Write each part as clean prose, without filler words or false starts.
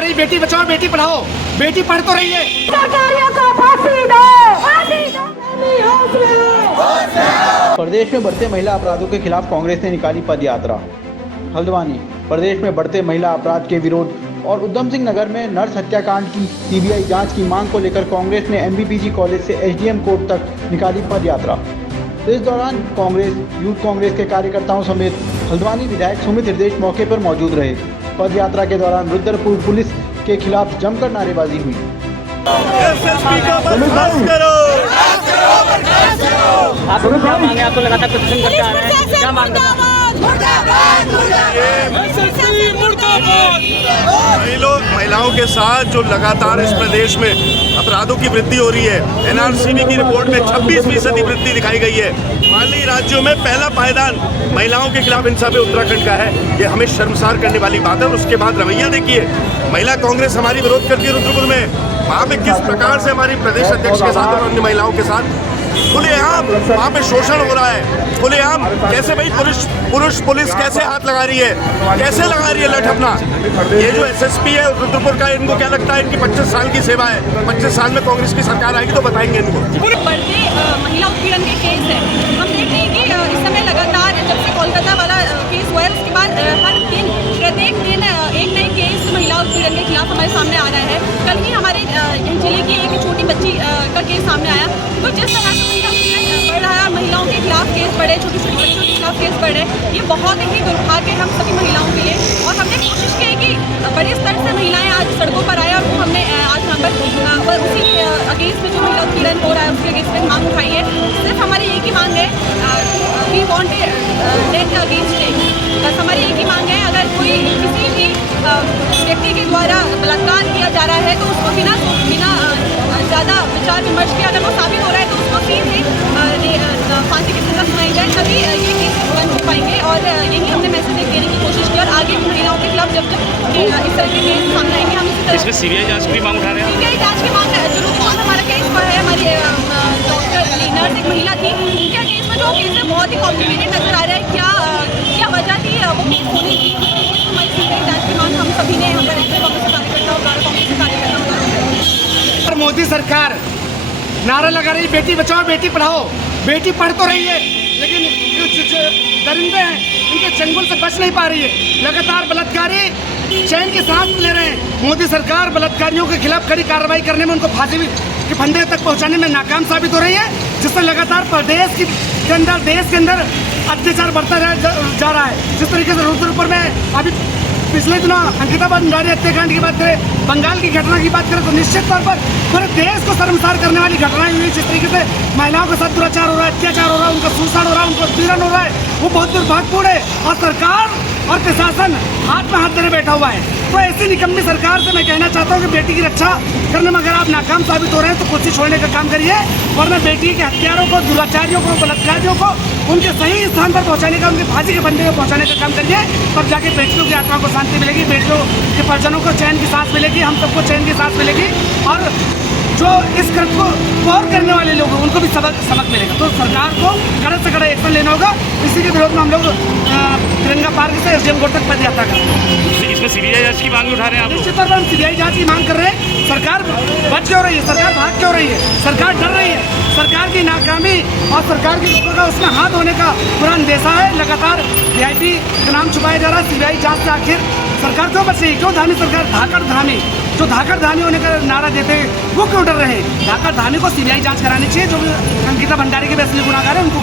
रही बेटी बचाओ बेटी पढ़ाओ, बेटी पढ़ तो रही है। प्रदेश में बढ़ते महिला अपराधों के खिलाफ कांग्रेस ने निकाली पद यात्रा। हल्द्वानी। प्रदेश में बढ़ते महिला अपराध के विरोध और उधम सिंह नगर में नर्स हत्याकांड की सीबीआई जांच की मांग को लेकर कांग्रेस ने एमबीपीजी कॉलेज से एसडीएम कोर्ट तक निकाली पद यात्रा। इस दौरान कांग्रेस, यूथ कांग्रेस के कार्यकर्ताओं समेत हल्द्वानी विधायक सुमित हृदय मौके पर मौजूद रहे। पद यात्रा के दौरान रुद्रपुर पुलिस के खिलाफ जमकर नारेबाजी हुई। आप तो लगातार प्रदर्शन करते आ रहे हैं, क्या मांग महिलाओं के साथ जो लगातार इस प्रदेश में अपराधों की वृद्धि हो रही है, एनआरसीबी की रिपोर्ट में 26% वृद्धि दिखाई गई है। माननीय राज्यों में पहला पायदान महिलाओं के खिलाफ हिंसा पे उत्तराखंड का है। ये हमें शर्मसार करने वाली बात है। और उसके बाद रवैया देखिए, महिला कांग्रेस हमारी विरोध करती है रुद्रपुर में, वहाँ पे किस प्रकार से हमारी प्रदेश अध्यक्ष के साथ और अन्य महिलाओं के साथ खुलेआम वहाँ पे शोषण हो रहा है। खुलेआम कैसे भाई पुलिस कैसे हाथ लगा रही है, कैसे लगा रही है लठ अपना। ये जो एसएसपी है रुद्रपुर का, इनको क्या लगता है इनकी 25 साल की सेवा है, 25 साल में कांग्रेस की सरकार आएगी तो बताएंगे इनको। बढ़ते महिला उत्पीड़न के केस है, हम देख रहे हैं कि इस समय लगातार जब से कोलकाता वाला केस हुआ है उसके बाद हर दिन प्रत्येक दिन एक नए केस महिला उत्पीड़न के खिलाफ हमारे सामने आ रहा है। कल ही हमारे जिले की एक छोटी बच्ची का केस सामने आया। तो जिस तरह से महिला उत्पीड़न बढ़ रहा है, महिलाओं के खिलाफ केस बढ़े, छोटी छोटी बच्चों के खिलाफ केस बढ़े, ये बहुत ही दुर्भाग्य है हम सभी महिलाओं के लिए। और हमने कोशिश की है कि बड़े स्तर से महिलाएं आज सड़कों पर आए और वो हमने आज यहाँ पर उसी अगेंस्ट में जो महिला उत्पीड़न हो रहा है उसके अगेंस्ट में मांग उठाई है। सिर्फ हमारी एक ही मांग है, we want death against death. बस हमारी एक ही मांग है, अगर कोई किसी भी व्यक्ति के द्वारा बलात्कार किया जा रहा है तो उसको बिना ज़्यादा विचार विमर्श के अगर वो साबित हो रहा है तो उसको सीधे फांसी की सजा सुनाई जाए, तभी ये केस बंद हो पाएंगे। और यही हमने मैसेज देने की कोशिश की। और आगे भी महिलाओं के खिलाफ जब इस तरह के केस सामने आएंगे हम इसी तरह इसमें सीबीआई जांच की मांग उठा रहे हैं। सीबीआई जांच की मांग है। जो हमारा केस पर है, हमारी डॉक्टर नर्स एक महिला थी, उनके केस में जो केस है बहुत ही कॉम्प्लिकेटेड नजर आ रहा है। क्या वजह थी वो केस होने की, हमारी सीबीआई जांच की मांग हम सभी ने कांग्रेस के कार्यकर्ताओं कांग्रेस के कार्यकर्ताओं। मोदी सरकार नारा लगा रही बेटी बचाओ बेटी पढ़ाओ, बेटी पढ़ तो रही है लेकिन जो दरिंदे हैं इनके चंगुल से बच नहीं पा रही है। लगातार बलात्कारी चैन की सांस ले रहे हैं। मोदी सरकार बलात्कारियों के खिलाफ कड़ी कार्रवाई करने में, उनको फांसी के फंदे तक पहुंचाने में नाकाम साबित हो रही है, जिससे लगातार प्रदेश के अंदर, देश के अंदर अत्याचार बढ़ता जा रहा है। जिस तरीके से रुद्रपुर में अभी पिछले दिनों अंकिता भंडारी हत्याकांड की बात करें, बंगाल की घटना की बात करें, तो निश्चित तौर पर पूरे देश को शर्मसार करने वाली घटनाएं हुई। जिस तरीके से महिलाओं के साथ दुराचार हो रहा है, अत्याचार हो रहा है, उनका शोषण हो रहा है, उनको पीड़न हो रहा है, वो बहुत दुर्भाग्यपूर्ण है। और सरकार और प्रशासन हाथ में हाथ धरे बैठा हुआ है। तो ऐसी निकम्मी सरकार से मैं कहना चाहता हूँ कि बेटी की रक्षा करने में अगर आप नाकाम साबित हो रहे हैं तो कुर्सी छोड़ने का काम करिए, वरना बेटी के हत्यारों को, दुराचारियों को, बलात्कारियों को उनके सही स्थान पर पहुंचाने का, उनकी फांसी के फंदे पर पहुंचाने का काम करिए। तब जाके बेटियों की आत्मा को शांति मिलेगी, बेटियों के परिजनों को चैन की सांस मिलेगी, हम सबको चैन की सांस मिलेगी। और जो इस कृत्य को गौर करने वाले लोग हैं उनको भी सबक मिलेगा। तो सरकार को कड़े से कड़ा एक्शन लेना होगा। इसी के विरोध में हम लोग तिरंगा पार्क से एसडीएम कोर्ट तक पद यात्रा करेंगे। इसमें सीबीआई जांच की मांग उठा रहे हैं आप? निश्चित तौर पर हम सीबीआई जांच की मांग कर रहे हैं। सरकार बच क्यों रही है, सरकार भाग क्यों रही है, सरकार डर रही है। सरकार की नाकामी और सरकार की लोगों का उसमें हाथ होने का पूरा अंदेशा है। लगातार वीआईपी का नाम छुपाया जा रहा है। सीबीआई जांच से आखिर सरकार क्यों बच रही है? क्यों धामी सरकार धाकड़ धामी, जो धाकड़ धामी होने का नारा देते हैं वो क्यों डर रहे हैं? धाकड़ धामी को सीबीआई जांच करानी चाहिए। जो अंकिता भंडारी के असली गुनाहगार है उनको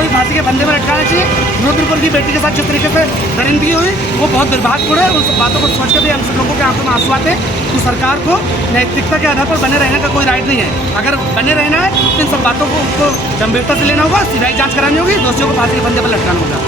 भी फांसी के फंदे में लटकाना चाहिए। रुद्रपुर की बेटी के साथ जिस तरीके से दरिंदगी हुई वो बहुत दुर्भाग्यपूर्ण है। उन सब बातों को सोच कर भी हम सब लोगों के आंखों में आंसू आते हैं। तो सरकार को नैतिकता के आधार पर बने रहने का कोई राइट नहीं है। अगर बने रहना है तो इन सब बातों को गंभीरता से लेना होगा, सीबीआई जांच करानी होगी, दोषियों को फांसी के फंदे पर लटकाना होगा।